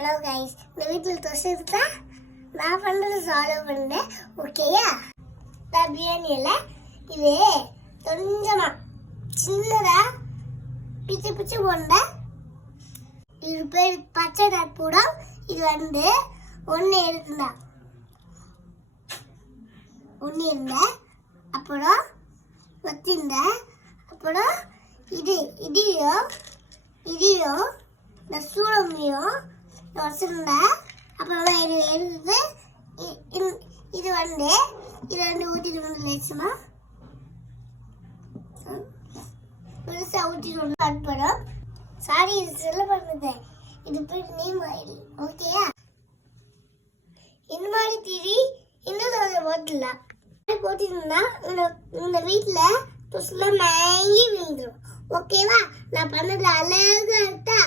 Hello guys, இந்த வீட்டில் தோசை இருக்கா? நான் பண்ணுறது ஃபாலோ பண்ணுறேன், ஓகேயா? நான் பிரியாணியில் இது கொஞ்சமாக சின்னதாக பிச்சு பிச்சு போண்டேன். இது பேர் பச்சை கற்பூரம். இது ஒன்று இருந்தா ஒன்று இருந்தேன், அப்புறம் வச்சிருந்தேன், அப்புறம் இதையும் இந்த சூளமையும் வச்சிருந்தேன். அப்புறம் எடுத்து இது ஊற்றிட்டு லேசுமா பெருசாக ஊற்றிட்டு கற்பூரம். சாரி, இது சொல்ல பண்ணுது. இது போய் நேம் ஆயிடு, ஓகேயா? இந்த மாதிரி தீரி இன்னும் கொஞ்சம் போட்டுடலாம். போட்டிருந்தா இந்த வீட்டில் துசுலாம் மேங்கி விழுந்துடும், ஓகேவா? நான் பண்ணது அழகா இருக்கா?